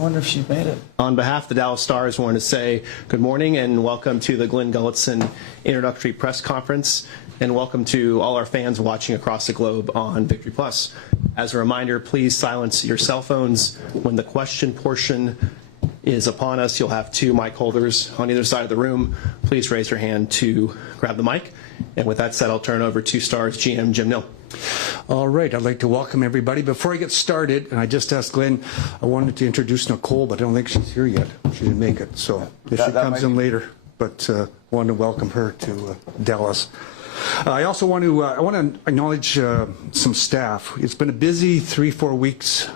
wonder if she made it. On behalf of the Dallas Stars, I want to say good morning and welcome to the Glen Gulutzan introductory press conference, and welcome to all our fans watching across the globe on Victory Plus. As a reminder, please silence your cell phones. When the question portion is upon us, you'll have two mic holders on either side of the room. Please raise your hand to grab the mic. And with that said, I'll turn it over to Stars GM Jim Nill. All right, I'd like to welcome everybody. Before I get started, and I just asked Glenn, I wanted to introduce Nicole, but I don't think she's here yet. She didn't make it, so if she comes in later. But I wanted to welcome her to Dallas. I also want to acknowledge some staff. It's been a busy 3-4 weeks.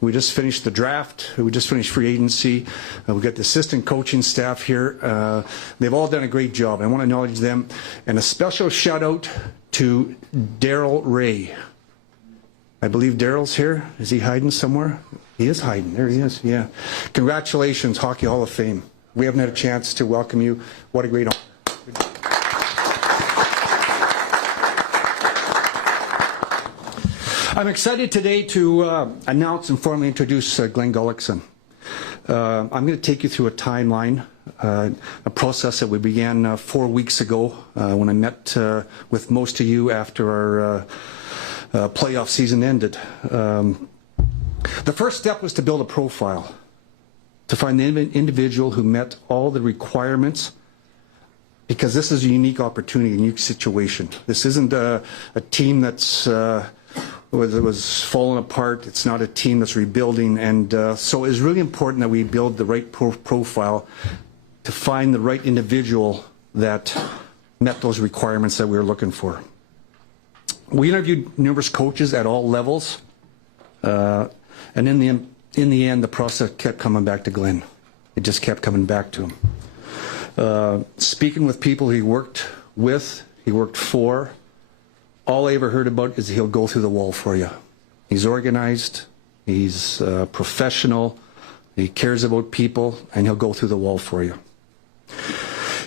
We just finished the draft. We just finished free agency. We've got the assistant coaching staff here. They've all done a great job. I want to acknowledge them. And a special shout out to Daryl Ray. I believe Daryl's here. Is he hiding somewhere? He is hiding. There he is. Yeah. Congratulations, Hockey Hall of Fame. We haven't had a chance to welcome you. What a great honor. I'm excited today to announce and formally introduce Glen Gulutzan. I'm going to take you through a timeline, a process that we began 4 weeks ago when I met with most of you after our playoff season ended. The first step was to build a profile, to find the individual who met all the requirements, because this is a unique opportunity, a unique situation. This isn't a team that's was falling apart. It's not a team that's rebuilding, and so it's really important that we build the right profile to find the right individual that met those requirements that we were looking for. We interviewed numerous coaches at all levels, and in the end, the process kept coming back to Glen. It just kept coming back to him. Speaking with people he worked with, he worked for, all I ever heard about is he'll go through the wall for you. He's organized, he's professional, he cares about people, and he'll go through the wall for you.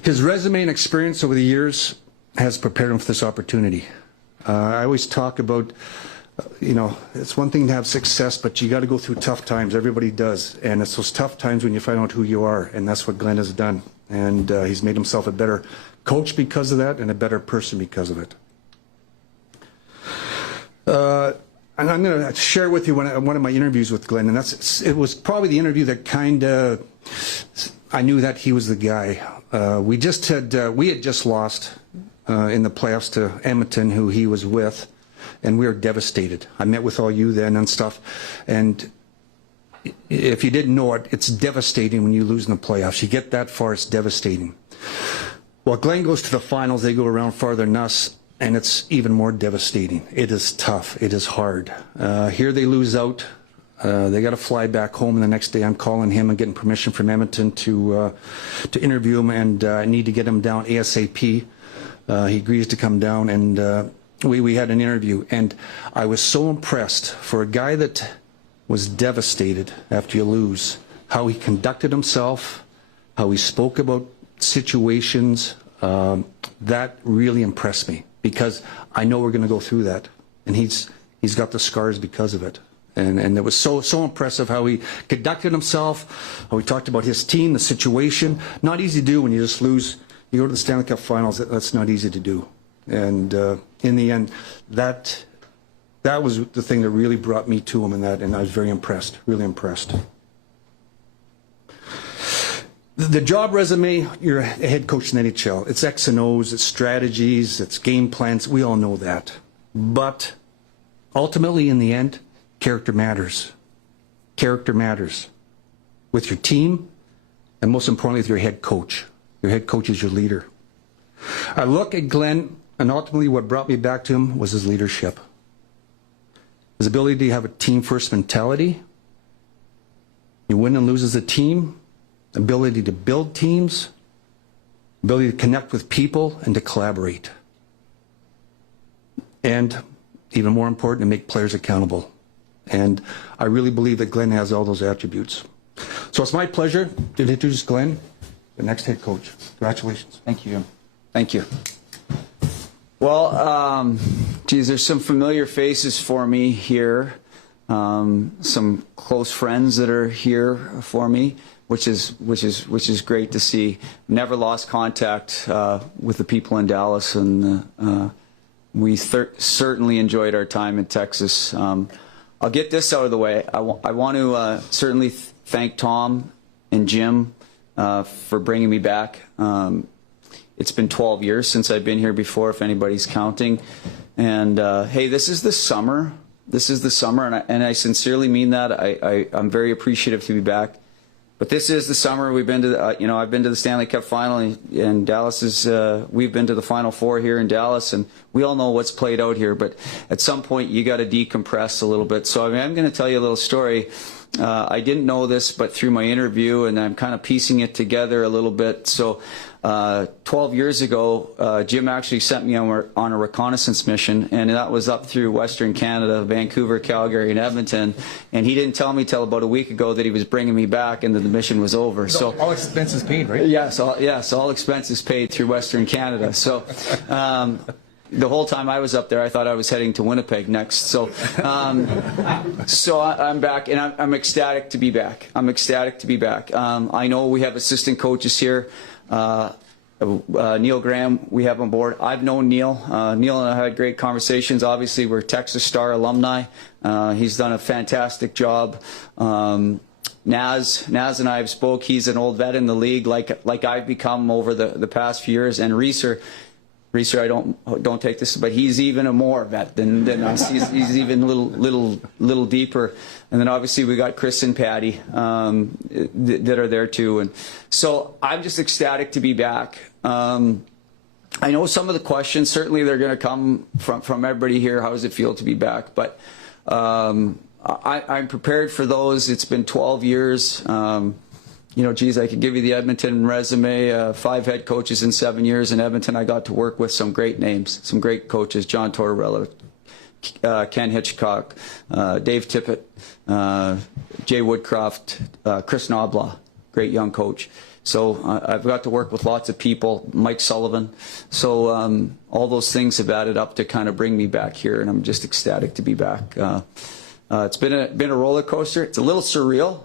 His resume and experience over the years has prepared him for this opportunity. I always talk about, you know, it's one thing to have success, but you got to go through tough times. Everybody does, and it's those tough times when you find out who you are, and that's what Glen has done. And he's made himself a better coach because of that, and a better person because of it. And I'm going to share with you one of my interviews with Glen, and it was probably the interview that I knew that he was the guy. We had just lost in the playoffs to Edmonton, who he was with, and we were devastated. I met with all you then and stuff, and if you didn't know it, it's devastating when you lose in the playoffs. You get that far, it's devastating. Well, Glen goes to the finals, they go around farther than us, and it's even more devastating. It is tough. It is hard. Here they lose out. They got to fly back home, and the next day I'm calling him and getting permission from Edmonton to interview him, and I need to get him down ASAP. He agrees to come down, and we had an interview, and I was so impressed for a guy that was devastated after you lose, how he conducted himself, how he spoke about situations. That really impressed me, because I know we're going to go through that, and he's got the scars because of it. And it was so impressive how he conducted himself, how he talked about his team, the situation. Not easy to do when you just lose. You go to the Stanley Cup Finals, that's not easy to do. And in the end, that was the thing that really brought me to him, and I was very impressed, really impressed. The job resume, you're a head coach in the NHL. It's X and O's, it's strategies, it's game plans. We all know that. But ultimately, in the end, character matters. Character matters with your team, and most importantly, with your head coach. Your head coach is your leader. I look at Glen, and ultimately what brought me back to him was his leadership. His ability to have a team-first mentality. You win and lose as a team. Ability to build teams, ability to connect with people and to collaborate. And even more important, to make players accountable. And I really believe that Glen has all those attributes. So it's my pleasure to introduce Glen, the next head coach. Congratulations. Thank you. Thank you. Well, geez, there's some familiar faces for me here. some close friends that are here for me, which is great to see. Never lost contact with the people in Dallas, and we certainly enjoyed our time in Texas. I'll get this out of the way. I want to certainly thank Tom and Jim for bringing me back. It's been 12 years since I've been here before, if anybody's counting. And hey, this is the summer. This is the summer, and I sincerely mean that. I'm very appreciative to be back. But this is the summer. We've been to the, I've been to the Stanley Cup final, and Dallas is. We've been to the Final Four here in Dallas, and we all know what's played out here. But at some point, you got to decompress a little bit. So I'm going to tell you a little story. I didn't know this, but through my interview, and I'm kind of piecing it together a little bit. So 12 years ago, Jim actually sent me on a reconnaissance mission, and that was up through Western Canada, Vancouver, Calgary, and Edmonton. And he didn't tell me till about a week ago that he was bringing me back and that the mission was over. So all expenses paid, right? Yes, all expenses paid through Western Canada. So the whole time I was up there, I thought I was heading to Winnipeg next. So so I'm back, and I'm ecstatic to be back. I'm ecstatic to be back. I know we have assistant coaches here. Neil Graham, we have on board. I've known Neil. Neil and I had great conversations. Obviously, we're Texas Star alumni. He's done a fantastic job. Naz and I have spoke. He's an old vet in the league, like I've become over the past few years. And Reeser, I don't take this, but he's even a more vet than us. He's even a little deeper. And then obviously we got Chris and Patty that are there too. And so I'm just ecstatic to be back. I know some of the questions, certainly they're going to come from everybody here. How does it feel to be back? But I'm prepared for those. It's been 12 years. Geez, I could give you the Edmonton resume, 5 head coaches in 7 years. In Edmonton, I got to work with some great names, some great coaches, John Tortorella, Ken Hitchcock, Dave Tippett, Jay Woodcroft, Chris Knoblaw, great young coach. So I've got to work with lots of people, Mike Sullivan. So all those things have added up to kind of bring me back here, and I'm just ecstatic to be back. It's been a roller coaster. It's a little surreal.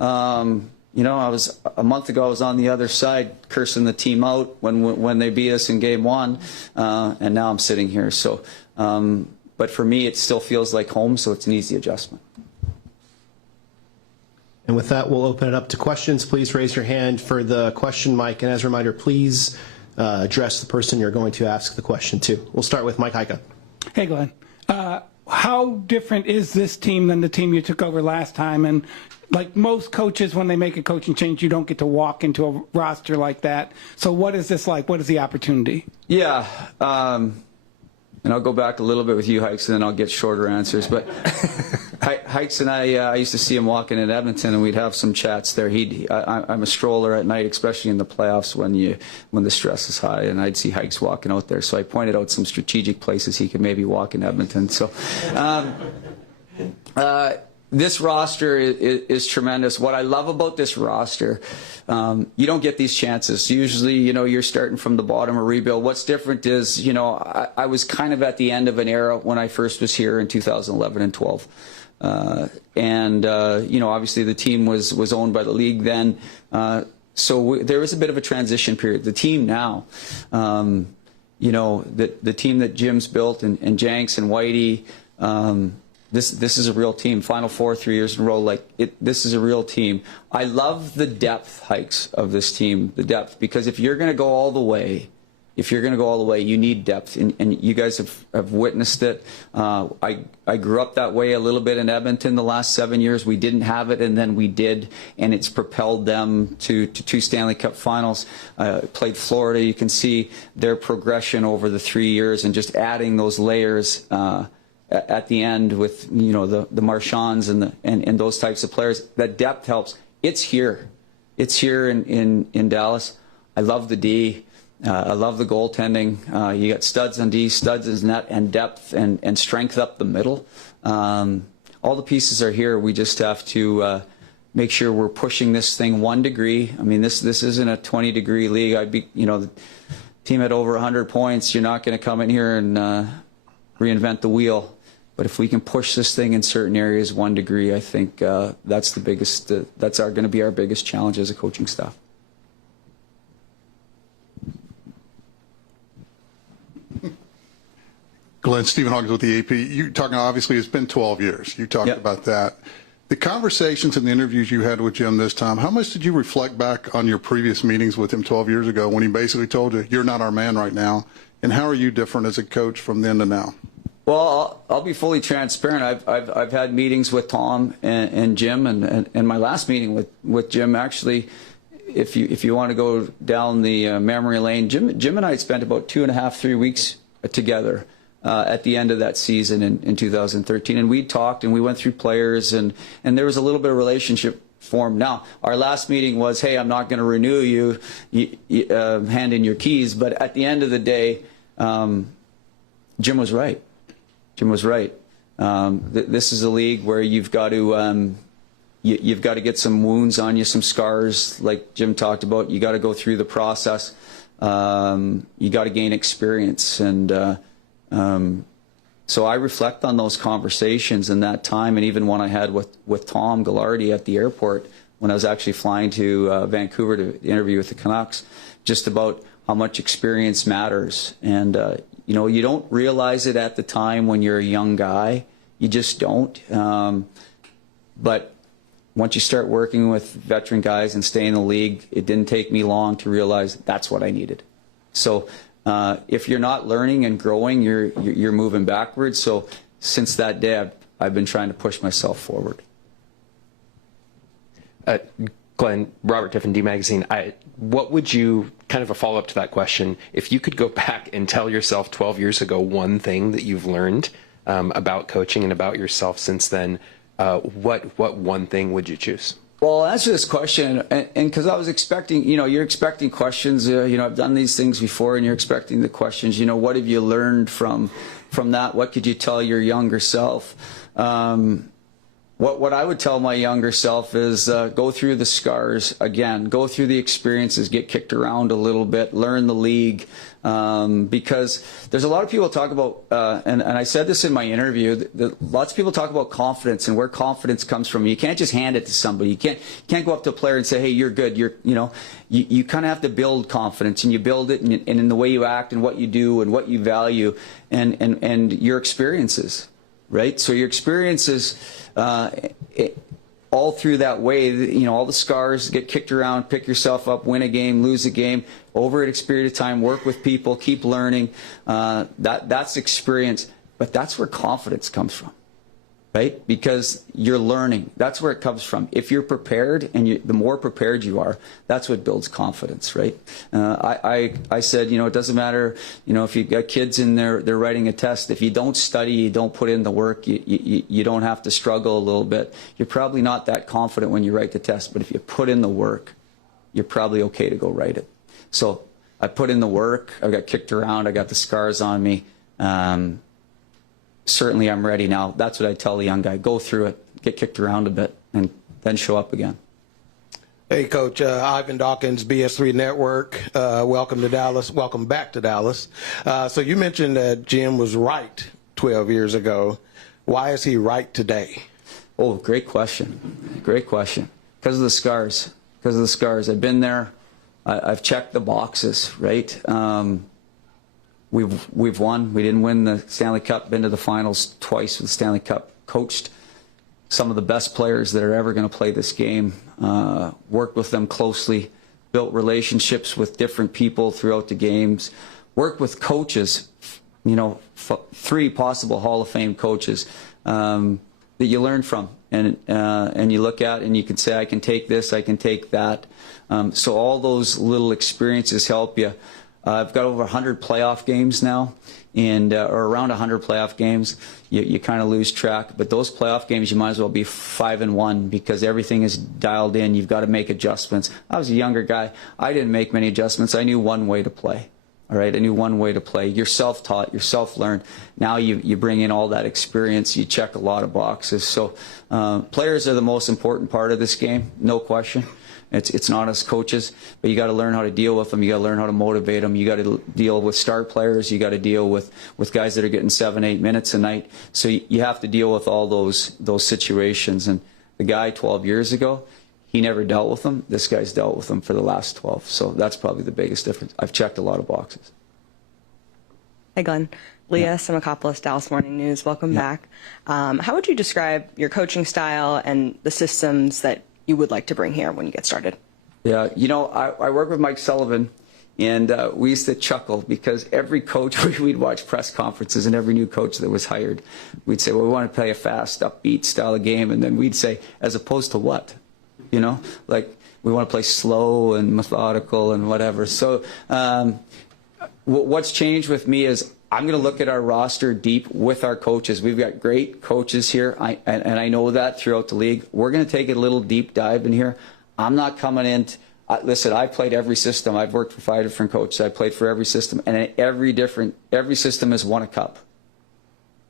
A month ago I was on the other side cursing the team out when they beat us in Game 1, and now I'm sitting here. So, but for me, it still feels like home, so it's an easy adjustment. And with that, we'll open it up to questions. Please raise your hand for the question mic, and as a reminder, please address the person you're going to ask the question to. We'll start with Mike Heika. Hey, Glenn. How different is this team than the team you took over last time? And like most coaches, when they make a coaching change, you don't get to walk into a roster like that. So what is this like? What is the opportunity? Yeah, and I'll go back a little bit with you, Hikes, and then I'll get shorter answers. But Hikes and I used to see him walking in Edmonton, and we'd have some chats there. I'm a stroller at night, especially in the playoffs when the stress is high, and I'd see Hikes walking out there. So I pointed out some strategic places he could maybe walk in Edmonton. So this roster is tremendous. What I love about this roster, you don't get these chances. Usually, you're starting from the bottom of rebuild. What's different is, I was kind of at the end of an era when I first was here in 2011 and 12. Obviously the team was owned by the league then. So there was a bit of a transition period. The team now, the team that Jim's built and Jenks and Whitey, this is a real team. Final Four 3 years in a row. This is a real team. I love the depth, Hikes, of this team. The depth, because if you're going to go all the way, you need depth, and you guys have witnessed it. I grew up that way a little bit in Edmonton the last 7 years. We didn't have it, and then we did, and it's propelled them to 2 Stanley Cup finals. Played Florida. You can see their progression over the 3 years, and just adding those layers at the end with the Marchands and those types of players. That depth helps. It's here in Dallas. I love the D. I love the goaltending. You got studs on D, studs in net, and depth and strength up the middle. All the pieces are here. We just have to make sure we're pushing this thing 1 degree. I mean, this isn't a 20-degree league. The team at over 100 points. You're not going to come in here and reinvent the wheel. But if we can push this thing in certain areas 1 degree, I think that's the biggest. That's going to be our biggest challenge as a coaching staff. Glenn, Stephen Hawkins with the AP. You're talking, obviously, it's been 12 years. You talked Yep. about that. The conversations and the interviews you had with Jim this time, how much did you reflect back on your previous meetings with him 12 years ago when he basically told you, you're not our man right now? And how are you different as a coach from then to now? Well, I'll be fully transparent. I've had meetings with Tom and Jim, and my last meeting with Jim, actually, if you want to go down the memory lane, Jim and I had spent about 2.5, 3 weeks together at the end of that season in 2013, and we talked and we went through players, and there was a little bit of relationship formed. Now, our last meeting was, hey, I'm not going to renew you, hand in your keys, but at the end of the day, Jim was right. Jim was right. This is a league where you've got to you've got to get some wounds on you, some scars, like Jim talked about. You got to go through the process. You got to gain experience, and so I reflect on those conversations and that time, and even one I had with Tom Gullardi at the airport when I was actually flying to Vancouver to interview with the Canucks, just about how much experience matters. And you know, you don't realize it at the time when you're a young guy. You just don't. But once you start working with veteran guys and stay in the league, it didn't take me long to realize that's what I needed. So if you're not learning and growing, you're moving backwards. So since that day, I've been trying to push myself forward. Glenn, Robert Tiffin, D Magazine. What would you, kind of a follow-up to that question, if you could go back and tell yourself 12 years ago one thing that you've learned about coaching and about yourself since then, what one thing would you choose? Well, I'll answer this question, and because I was expecting, you know, you're expecting questions. You know, I've done these things before, and you're expecting the questions. You know, what have you learned from that? What could you tell your younger self? What I would tell my younger self is go through the scars again, go through the experiences, get kicked around a little bit, learn the league, because there's a lot of people talk about, and I said this in my interview, lots of people talk about confidence and where confidence comes from. You can't just hand it to somebody. You can't go up to a player and say, hey, you're good. You kind of have to build confidence, and you build it in the way you act and what you do and what you value and your experiences. Right? So your experiences all through that way, you know, all the scars, get kicked around, pick yourself up, win a game, lose a game, over a period of time, work with people, keep learning. That's experience, but that's where confidence comes from. Right? Because you're learning. That's where it comes from. If you're prepared, and the more prepared you are, that's what builds confidence, right? I said, you know, it doesn't matter, you know, if you've got kids in there, they're writing a test. If you don't study, you don't put in the work, you don't have to struggle a little bit. You're probably not that confident when you write the test, but if you put in the work, you're probably okay to go write it. So I put in the work. I got kicked around. I got the scars on me. Certainly I'm ready now. That's what I tell the young guy. Go through it, get kicked around a bit, and then show up again. Hey, Coach. Ivan Dawkins, BS3 Network. Welcome to Dallas. Welcome back to Dallas. So you mentioned that Jim was right 12 years ago. Why is he right today? Oh, great question. Great question. Because of the scars. Because of the scars. I've been there. I've checked the boxes, right? We've won. We didn't win the Stanley Cup. Been to the finals twice with the Stanley Cup. Coached some of the best players that are ever going to play this game. Worked with them closely. Built relationships with different people throughout the games. Worked with coaches. You know, 3 possible Hall of Fame coaches that you learn from, and you look at and you can say, I can take this, I can take that. So all those little experiences help you. I've got over 100 playoff games now, and or around 100 playoff games. You kind of lose track, but those playoff games, you might as well be 5-1 because everything is dialed in. You've got to make adjustments. I was a younger guy. I didn't make many adjustments. I knew one way to play, All right, I knew one way to play. You're self-taught, you're self-learned. Now you bring in all that experience, you check a lot of boxes. So players are the most important part of this game, no question. It's not us coaches, but you got to learn how to deal with them. You got to learn how to motivate them. You got to deal with star players. You got to deal with guys that are getting 7-8 minutes a night. So you have to deal with all those situations. And the guy 12 years ago, he never dealt with them. This guy's dealt with them for the last 12. So that's probably the biggest difference. I've checked a lot of boxes. Hey, Glenn. Leah Simakopoulos, Dallas Morning News. Welcome back. How would you describe your coaching style and the systems that you would like to bring here when you get started? Yeah, you know, I work with Mike Sullivan, and we used to chuckle because every coach, we'd watch press conferences, and every new coach that was hired, we'd say, well, we want to play a fast, upbeat style of game, and then we'd say, as opposed to what? You know, like we want to play slow and methodical and whatever. So what's changed with me is I'm going to look at our roster deep with our coaches. We've got great coaches here, and I know that throughout the league. We're going to take a little deep dive in here. I'm not coming in. Listen, I've played every system. I've worked for 5 different coaches. I played for every system, and every system has won a cup.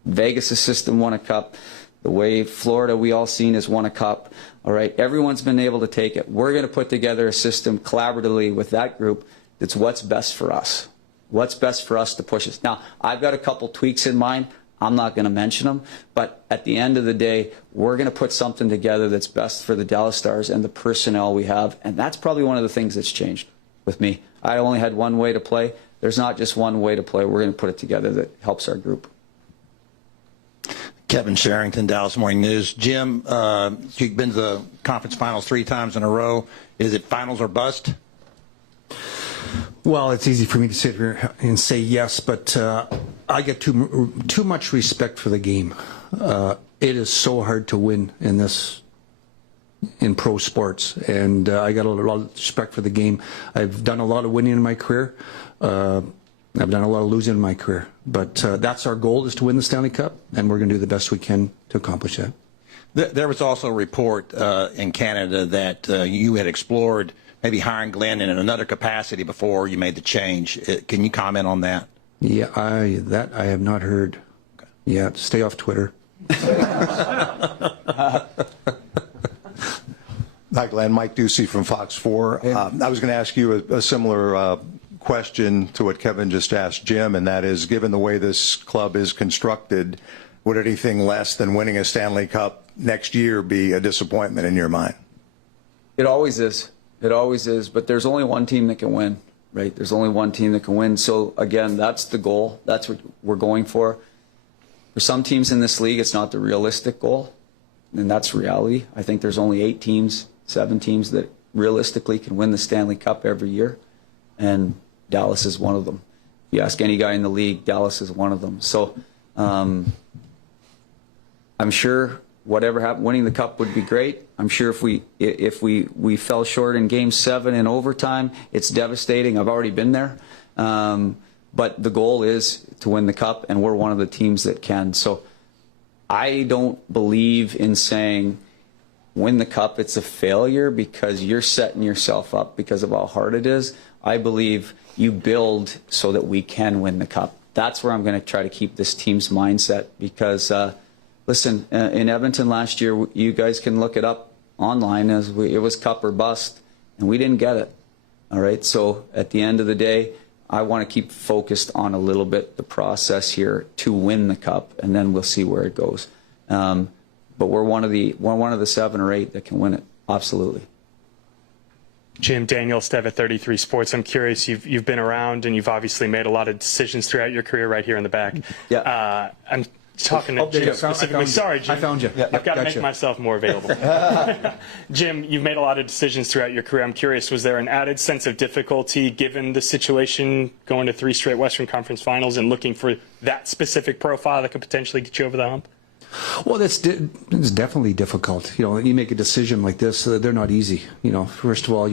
Vegas' system won a cup. The way Florida, we all seen, has won a cup. All right, everyone's been able to take it. We're going to put together a system collaboratively with that group that's what's best for us. What's best for us to push us. Now, I've got a couple tweaks in mind. I'm not going to mention them, but at the end of the day, we're going to put something together that's best for the Dallas Stars and the personnel we have, and that's probably one of the things that's changed with me. I only had one way to play. There's not just one way to play. We're going to put it together that helps our group. Kevin Sherrington, Dallas Morning News. Jim, you've been to the conference finals 3 times in a row. Is it finals or bust? Well, it's easy for me to sit here and say yes, but I get too much respect for the game. It is so hard to win in pro sports, and I got a lot of respect for the game. I've done a lot of winning in my career. I've done a lot of losing in my career, but that's our goal, is to win the Stanley Cup, and we're going to do the best we can to accomplish that. There was also a report in Canada that you had explored maybe hiring Glenn in another capacity before you made the change. Can you comment on that? Yeah, I have not heard. Okay. Yeah, stay off Twitter. Hi, Glenn. Mike Ducey from Fox 4. I was going to ask you a similar question to what Kevin just asked Jim, and that is, given the way this club is constructed, would anything less than winning a Stanley Cup next year be a disappointment in your mind? It always is. It always is, but there's only one team that can win, right? There's only one team that can win. So, again, that's the goal. That's what we're going for. For some teams in this league, it's not the realistic goal, and that's reality. I think there's only 8 teams, 7 teams that realistically can win the Stanley Cup every year, and Dallas is one of them. If you ask any guy in the league, Dallas is one of them. So I'm sure whatever happened, winning the cup would be great. I'm sure if we fell short in Game 7 in overtime, it's devastating. I've already been there. But the goal is to win the cup, and we're one of the teams that can. So I don't believe in saying win the cup, it's a failure, because you're setting yourself up because of how hard it is. I believe you build so that we can win the cup. That's where I'm going to try to keep this team's mindset, because listen, in Edmonton last year, you guys can look it up online, it was cup or bust, and we didn't get it. All right, so at the end of the day, I want to keep focused on a little bit the process here to win the cup, and then we'll see where it goes. But we're one of the 7 or 8 that can win it, absolutely. Jim, Daniel Stev at 33 Sports. I'm curious, you've been around and you've obviously made a lot of decisions throughout your career right here in the back. Yeah. I'm talking to Jim specifically. Sorry, Jim. I found you. I've got to make myself more available. Jim, you've made a lot of decisions throughout your career. I'm curious, was there an added sense of difficulty given the situation, going to 3 straight Western Conference Finals and looking for that specific profile that could potentially get you over the hump? Well, it's definitely difficult. You know, you make a decision like this, they're not easy. You know, first of all,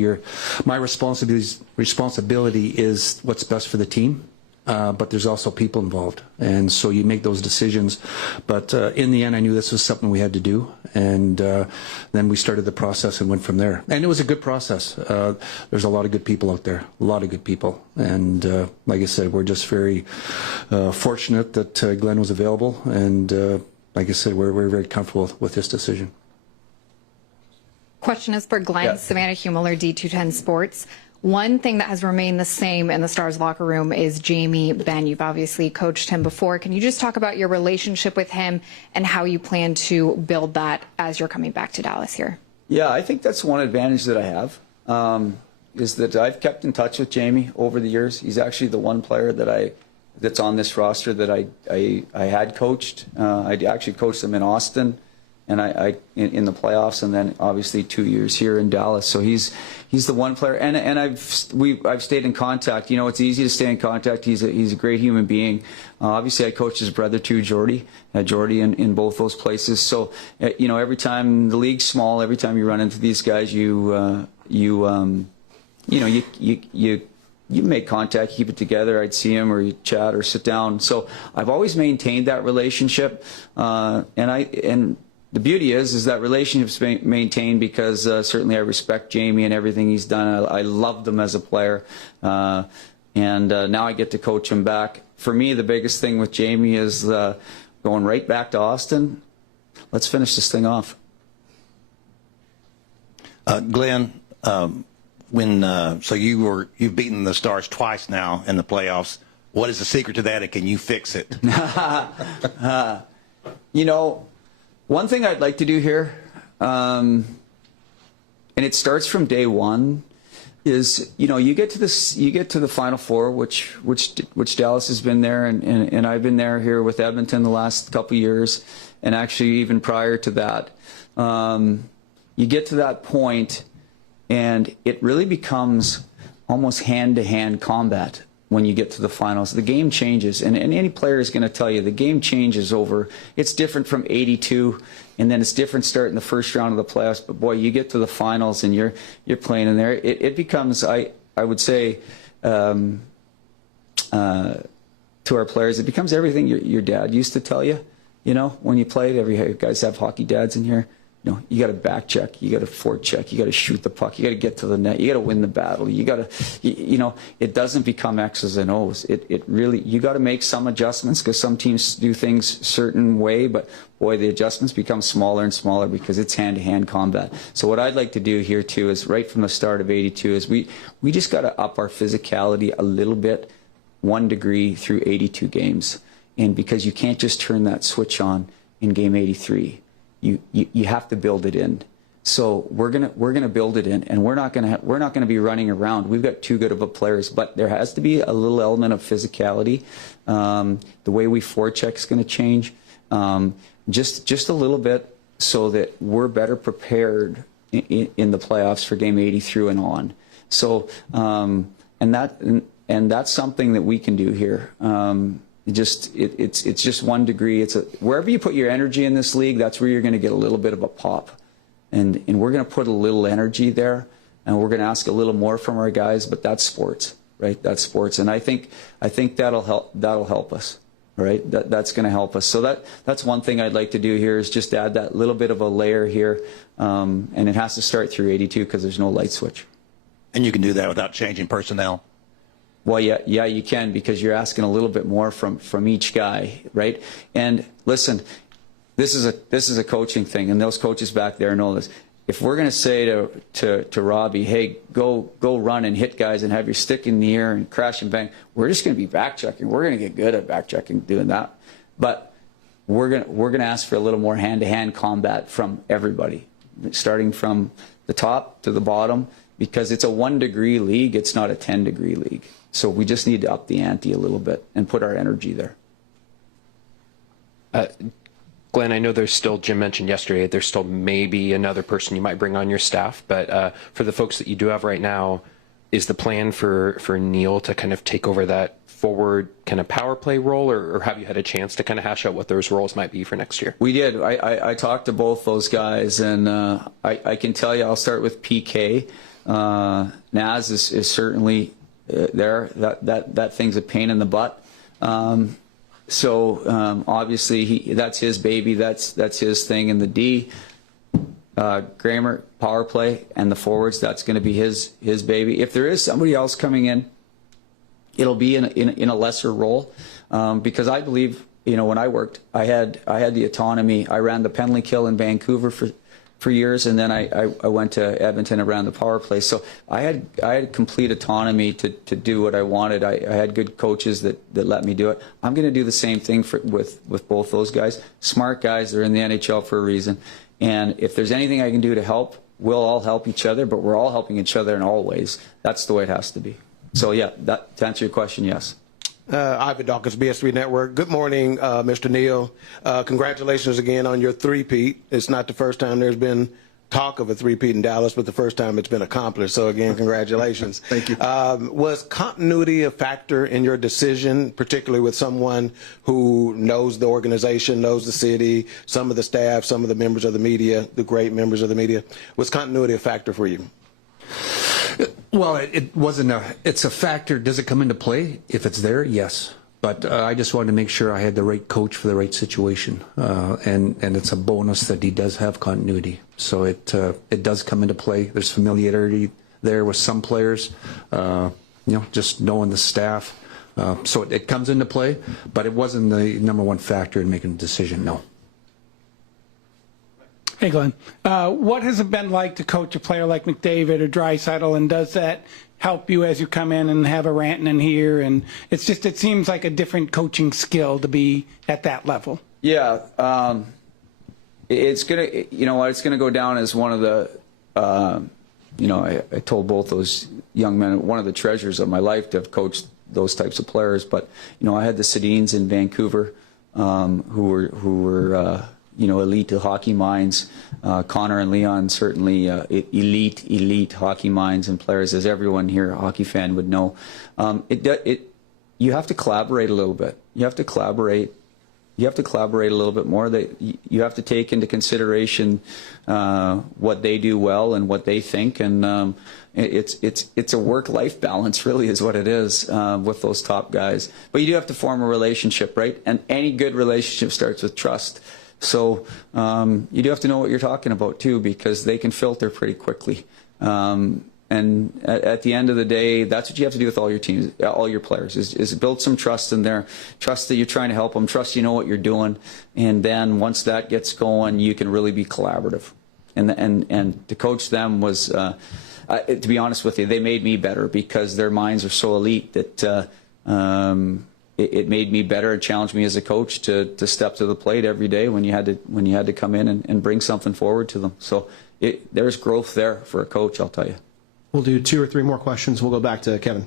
my responsibility is what's best for the team. but there's also people involved, and so you make those decisions. But in the end, I knew this was something we had to do, and then we started the process and went from there. And it was a good process. There's a lot of good people out there, a lot of good people, and like I said, we're just very fortunate that Glenn was available, and like I said, we're very comfortable with this decision. Question is for Glenn. Yeah. Savannah Humler, D210 Sports. One thing that has remained the same in the Stars locker room is Jamie Benn. You've obviously coached him before. Can you just talk about your relationship with him and how you plan to build that as you're coming back to Dallas here? Yeah, I think that's one advantage that I have, is that I've kept in touch with Jamie over the years. He's actually the one player that's on this roster that I had coached. I actually coached him in Austin, and I in the playoffs, and then obviously 2 years here in Dallas. So he's the one player, and I've stayed in contact. You know, it's easy to stay in contact. He's a great human being. Obviously, I coached his brother too, Jordy in both those places. So you know, every time the league's small, every time you run into these guys, you make contact, keep it together. I'd see him, or you chat, or sit down. So I've always maintained that relationship, and the beauty is that relationship's maintained because certainly I respect Jamie and everything he's done. I loved him as a player, and now I get to coach him back. For me, the biggest thing with Jamie is going right back to Austin. Let's finish this thing off. Glenn, so you've beaten the Stars twice now in the playoffs. What is the secret to that, and can you fix it? You know, one thing I'd like to do here, and it starts from day one, is, you know, you get to the Final Four, which Dallas has been there, and I've been there here with Edmonton the last couple years, and actually even prior to that. You get to that point, and it really becomes almost hand-to-hand combat when you get to the finals. The game changes, and any player is going to tell you the game changes over. It's different from 82, and then it's different starting the first round of the playoffs. But boy, you get to the finals, and you're playing in there. It becomes, I would say, to our players, it becomes everything your dad used to tell you. You know, when you played, every guys have hockey dads in here. You know, you got to back check, you got to forward check, you got to shoot the puck, you got to get to the net, you got to win the battle, you got to, you know, it doesn't become X's and O's. It really, you got to make some adjustments because some teams do things a certain way, but boy, the adjustments become smaller and smaller because it's hand-to-hand combat. So what I'd like to do here too is right from the start of 82 is we just got to up our physicality a little bit, 1 degree through 82 games, and because you can't just turn that switch on in game 83. You have to build it in. So we're gonna build it in, and we're not gonna be running around. We've got too good of a players, but there has to be a little element of physicality. The way we forecheck is going to change, just a little bit, so that we're better prepared in the playoffs for game 80 through and on. So and that's something that we can do here. It's just 1 degree. Wherever you put your energy in this league, that's where you're going to get a little bit of a pop, and we're going to put a little energy there, and we're going to ask a little more from our guys. But that's sports, right? That's sports, and I think that'll help us, right? That's going to help us. So that's one thing I'd like to do here is just add that little bit of a layer here, and it has to start through 82 because there's no light switch. And you can do that without changing personnel. Well, yeah, you can, because you're asking a little bit more from each guy, right? And listen, this is a coaching thing, and those coaches back there know this. If we're going to say to Robbie, hey, go run and hit guys and have your stick in the air and crash and bang, we're just going to be back checking. We're going to get good at back checking, doing that. But we're going to ask for a little more hand-to-hand combat from everybody, starting from the top to the bottom, because it's a 1 degree league. It's not a 10 degree league. So we just need to up the ante a little bit and put our energy there. Glenn, I know there's still, Jim mentioned yesterday, there's still maybe another person you might bring on your staff, but for the folks that you do have right now, is the plan for Nill to kind of take over that forward kind of power play role, or have you had a chance to kind of hash out what those roles might be for next year? We did. I talked to both those guys, and I can tell you, I'll start with PK. Naz is certainly there. That thing's a pain in the butt. Obviously that's his baby. That's his thing. And the D, Kramer, power play, and the forwards, that's going to be his baby. If there is somebody else coming in, it'll be in a lesser role, because I believe, when I worked, I had the autonomy. I ran the penalty kill in Vancouver for years, and then I went to Edmonton and ran the power play. So I had complete autonomy to do what I wanted. I had good coaches that let me do it. I'm going to do the same thing with both those guys. Smart guys. They're in the NHL for a reason. And if there's anything I can do to help, we'll all help each other, but we're all helping each other in all ways. That's the way it has to be. So yeah, to answer your question, yes. Ivan Dawkins, BS3 Network. Good morning, Mr. Nill. Congratulations again on your three-peat. It's not the first time there's been talk of a three-peat in Dallas, but the first time it's been accomplished. So again, congratulations. Thank you. Was continuity a factor in your decision, particularly with someone who knows the organization, knows the city, some of the staff, some of the members of the media, the great members of the media? Was continuity a factor for you? Well, it wasn't it's a factor. Does it come into play? If it's there, yes. But I just wanted to make sure I had the right coach for the right situation. And it's a bonus that he does have continuity. So it does come into play. There's familiarity there with some players, just knowing the staff. So it comes into play, but it wasn't the #1 factor in making a decision, no. Hey, Glenn. What has it been like to coach a player like McDavid or Draisaitl, and does that help you as you come in and have a Rantanen in here? And it seems like a different coaching skill to be at that level. Yeah. It's going to, it's going to go down as one of the, I told both those young men, one of the treasures of my life to have coached those types of players. But, I had the Sedins in Vancouver who were elite hockey minds. Connor and Leon, certainly elite hockey minds and players, as everyone here, a hockey fan, would know. You have to collaborate a little bit. You have to collaborate a little bit more. You have to take into consideration what they do well and what they think, and it's a work-life balance, really, is what it is with those top guys. But you do have to form a relationship, right? And any good relationship starts with trust. So you do have to know what you're talking about too, because they can filter pretty quickly. And at the end of the day, that's what you have to do with all your teams, all your players, is build some trust in there. Trust that you're trying to help them. Trust you know what you're doing. And then once that gets going, you can really be collaborative. And to coach them was, to be honest with you, they made me better, because their minds are so elite that it made me better. It challenged me as a coach to step to the plate every day when you had to come in and bring something forward to them. So there's growth there for a coach, I'll tell you. We'll do 2 or 3 more questions. We'll go back to Kevin.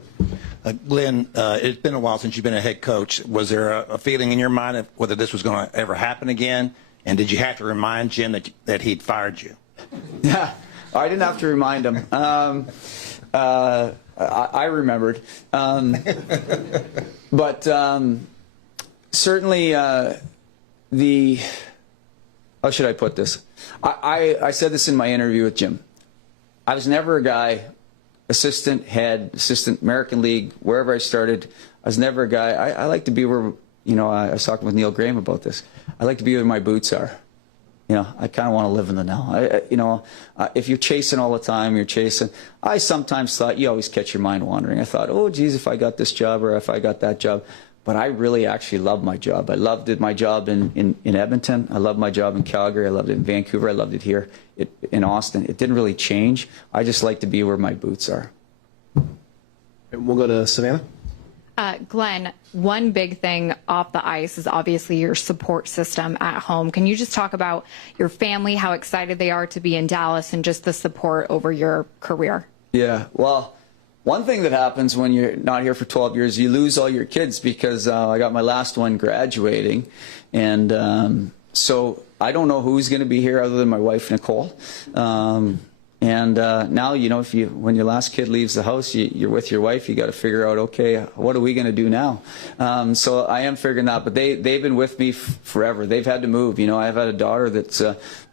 Glenn, it's been a while since you've been a head coach. Was there a feeling in your mind of whether this was going to ever happen again? And did you have to remind Jim that he'd fired you? Yeah, I didn't have to remind him. I remembered. But certainly how should I put this? I said this in my interview with Jim. I was never a guy, assistant, American League, wherever I started, I was never a guy. I like to be where, I was talking with Neil Graham about this. I like to be where my boots are. I kind of want to live in the now. If you're chasing all the time, I sometimes thought, you always catch your mind wandering. I thought, oh, geez, if I got this job or if I got that job. But I really actually loved my job. I loved my job in Edmonton. I loved my job in Calgary. I loved it in Vancouver. I loved it here in Austin. It didn't really change. I just like to be where my boots are. We'll go to Savannah. Glenn, one big thing off the ice is obviously your support system at home. Can you just talk about your family, how excited they are to be in Dallas, and just the support over your career? Yeah, well, one thing that happens when you're not here for 12 years, you lose all your kids, because I got my last one graduating. And so I don't know who's going to be here other than my wife, Nicole. And now, when your last kid leaves the house, you're with your wife, you got to figure out, okay, what are we going to do now? So I am figuring that, but they've been with me forever. They've had to move. I've had a daughter that's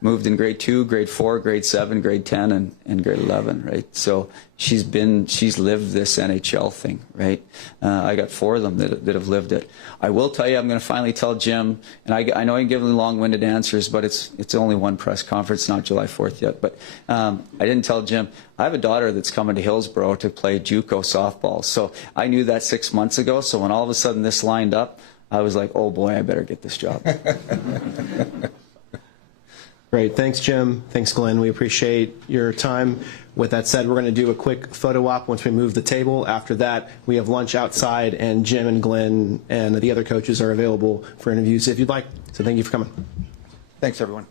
moved in grade 2, grade 4, grade 7, grade 10, and grade 11, right? So she's lived this NHL thing, right? I got 4 of them that have lived it. I will tell you, I'm going to finally tell Jim, and I know I can give him long-winded answers, but it's only one press conference, not July 4th yet. But I didn't tell Jim. I have a daughter that's coming to Hillsborough to play JUCO softball. So I knew that 6 months ago. So when all of a sudden this lined up, I was like, oh boy, I better get this job. Great. Thanks, Jim. Thanks, Glenn. We appreciate your time. With that said, we're going to do a quick photo op once we move the table. After that, we have lunch outside, and Jim and Glenn and the other coaches are available for interviews if you'd like. So thank you for coming. Thanks, everyone.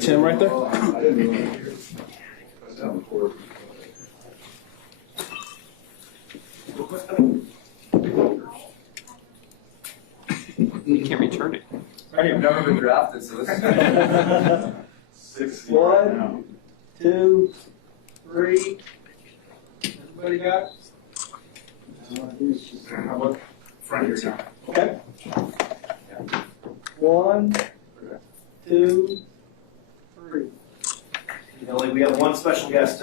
Tim, right there. You can't return it. I've never been drafted, so this is 1, 2, 3. Everybody got? How about front here, John? Okay. 1, 2, 3. We have one special guest